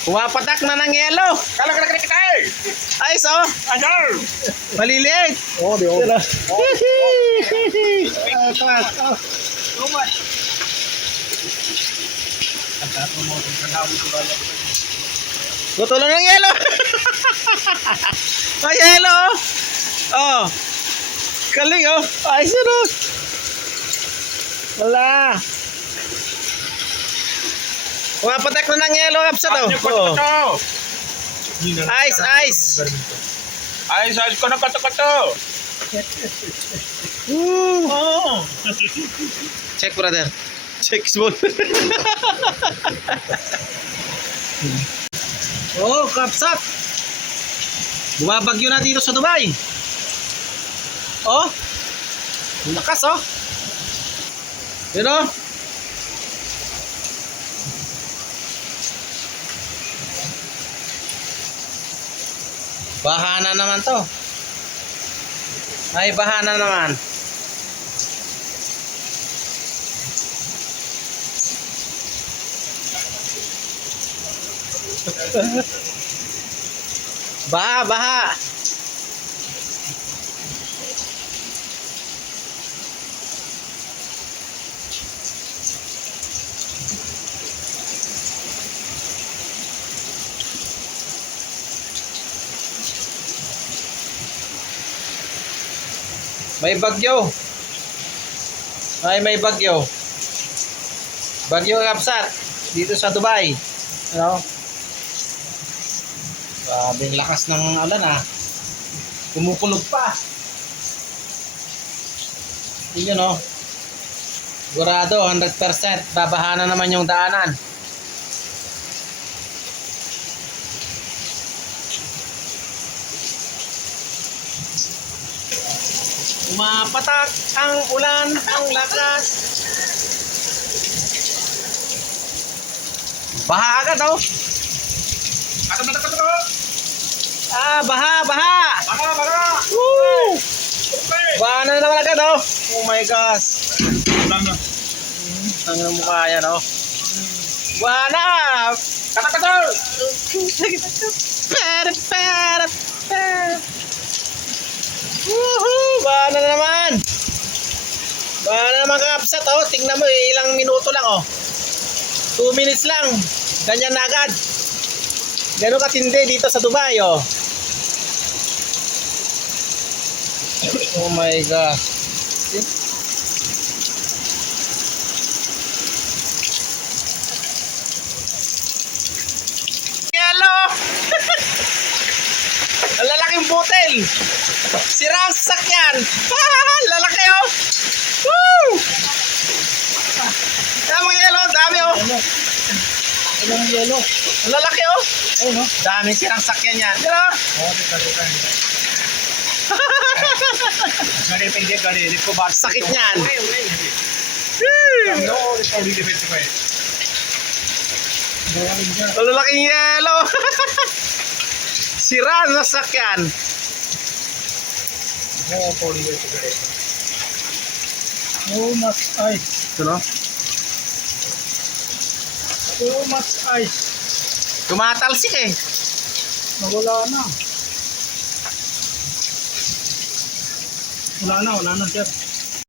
Pumapatak na ng yelo. Kalau kena kita. Ayos oh. Ajar. Maliliit. Oh, di oh. Gutulo ng yelo. Oh, yelo. Oh. Galing oh. Ayos yun oh. Wala. Pumapatak na ng yelo kapsat oh. Oh. Ice, ice. Ice ko na kato-kato. Oh. Check brother. Check small. Oh, kapsat. Bumabagyo na dito sa Dubai. Oh. Lakas oh. Yun oh. Bahana naman to. May bahana naman. Baha, baha. May bagyo. Ay, may bagyo. Bagyo kapsat dito sa Dubai. Ano? Grabing lakas ng ulan ah. Kumukulog pa. Yun oh. Sigurado 100% babaha na naman yung daanan. Umapatak ang ulan, ang lakas. Baha agad oh. Kato-kato. Ah, baha, baha. Baka. Woo! Baha na naman agad oh. Oh my gosh. Ulang na. Ang mukha yan oh. Baha na. Kato-kato. Pera. Woohoo! Baha na naman. Baha na naman kapsat oh. Tingnan mo ilang minuto lang oh. 2 minutes lang. Ganyan na agad. Gano'n katindi dito sa Dubai oh. Oh my God. Yelo! Ang lalaking butel. Sira ang sasakyan. Lalaki oh. Woo! Daming yelo, dami oh. Ilang yelo. Ang lalaki oh. Ayun no. Daming sirang sakyan yan. Diba? Oh, Gari ko ba Sakit niyan. No, ito hindi depende ko eh. Ang lalaking yelo. Sira na sakyan. Oh, poli dito gari. So much ice. Ito no? So much ice. Tumatalsik eh. Wala na. Wala na, sir.